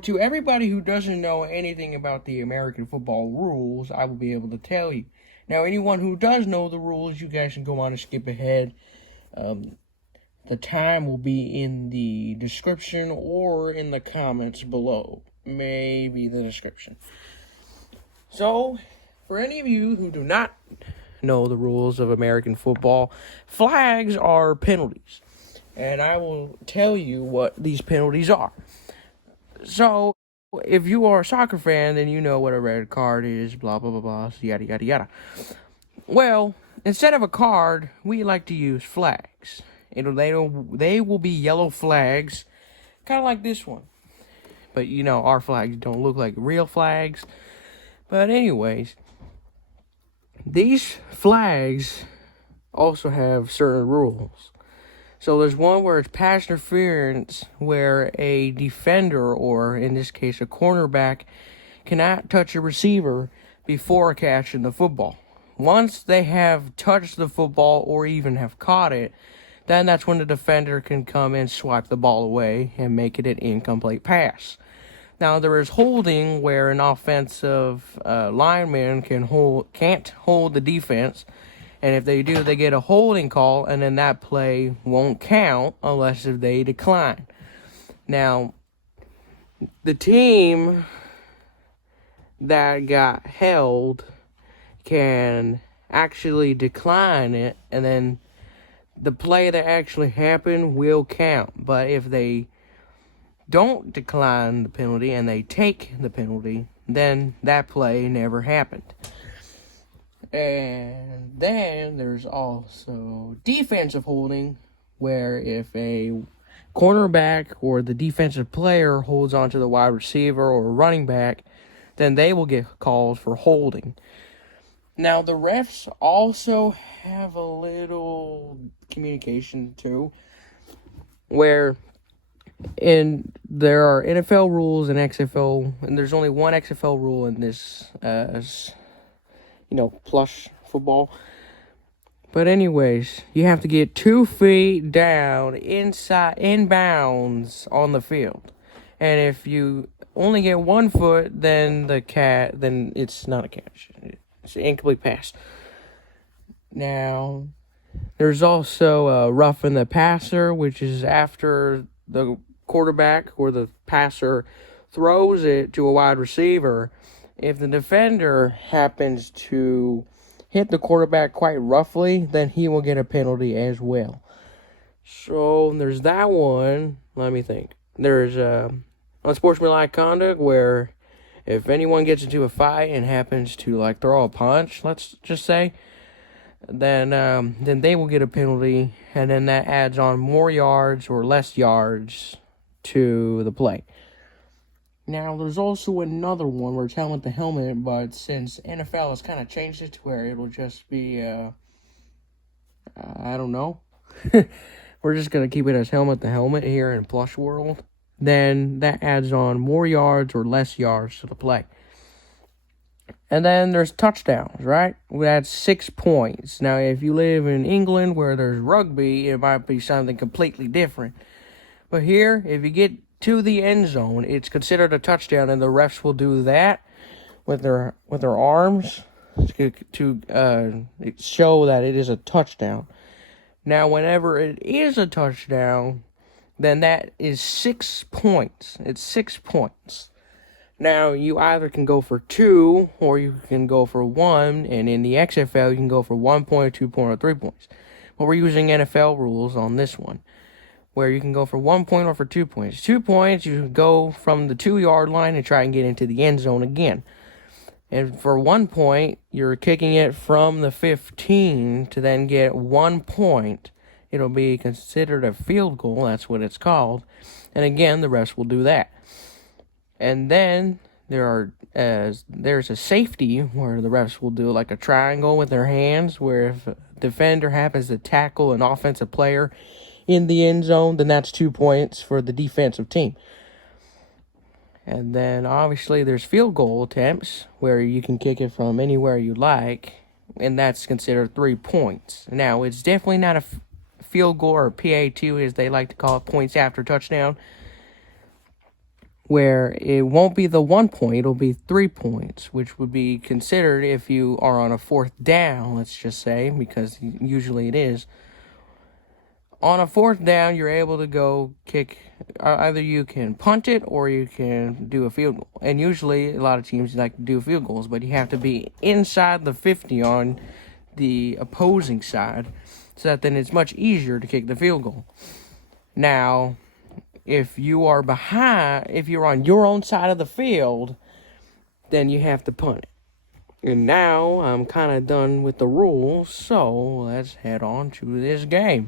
To everybody who doesn't know anything about the American football rules, I will be able to tell you. Now, anyone who does know the rules, you guys can go on and skip ahead. The time will be in the description or in the comments below. Maybe the description. So, for any of you who do not know the rules of American football, flags are penalties. And I will tell you what these penalties are. So, if you are a soccer fan, then you know what a red card is, blah, blah, blah, blah, yada, yada, yada. Well, instead of a card, we like to use flags. They will be yellow flags, kind of like this one. But, our flags don't look like real flags. But anyways, these flags also have certain rules. So there's one where it's pass interference, where a defender, or in this case a cornerback, cannot touch a receiver before catching the football. Once they have touched the football or even have caught it, then that's when the defender can come and swipe the ball away and make it an incomplete pass. Now there is holding, where an offensive lineman can't hold the defense. And if they do, they get a holding call, and then that play won't count unless if they decline. Now, the team that got held can actually decline it, and then the play that actually happened will count. But if they don't decline the penalty and they take the penalty, then that play never happened. And then there's also defensive holding, where if a cornerback or the defensive player holds onto the wide receiver or running back, then they will get called for holding. Now, the refs also have a little communication too, where there are NFL rules and XFL, and there's only one XFL rule in this plush football. But anyways, you have to get 2 feet down inbounds on the field. And if you only get 1 foot, then it's not a catch. It's an incomplete pass. Now, there's also roughing the passer, which is after the quarterback or the passer throws it to a wide receiver. If the defender happens to hit the quarterback quite roughly, then he will get a penalty as well. So there's that one. Let me think. There's unsportsmanlike conduct, where if anyone gets into a fight and happens to throw a punch, let's just say, then they will get a penalty, and then that adds on more yards or less yards to the play. Now, there's also another one where it's helmet to helmet, but since NFL has kind of changed it to where it'll just be, I don't know. We're just going to keep it as helmet to helmet here in Plush World. Then that adds on more yards or less yards to the play. And then there's touchdowns, right? That's 6 points. Now, if you live in England where there's rugby, it might be something completely different. But here, if you get to the end zone, it's considered a touchdown, and the refs will do that with their arms to show that it is a touchdown. Now, whenever it is a touchdown, then that is 6 points. It's 6 points. Now, you either can go for 2 or you can go for 1, and in the XFL, you can go for 1 point, 2 point, or 3 points. But we're using NFL rules on this one, where you can go for 1 point or for 2 points. 2 points, you can go from the 2-yard line and try and get into the end zone again. And for 1 point, you're kicking it from the 15 to then get 1 point. It'll be considered a field goal. That's what it's called. And again, the refs will do that. And then there's a safety where the refs will do like a triangle with their hands, where if a defender happens to tackle an offensive player in the end zone, then that's 2 points for the defensive team. And then obviously there's field goal attempts, where you can kick it from anywhere you like, and that's considered 3 points. Now, it's definitely not a field goal, or PA2 as they like to call it, points after touchdown, where it won't be the 1 point, it'll be 3 points, which would be considered if you are on a 4th down, let's just say, because usually it is. On a 4th down, you're able to go kick, either you can punt it or you can do a field goal. And usually, a lot of teams like to do field goals, but you have to be inside the 50 on the opposing side, so that then it's much easier to kick the field goal. Now, if you are behind, if you're on your own side of the field, then you have to punt it. And now I'm kind of done with the rules, so let's head on to this game.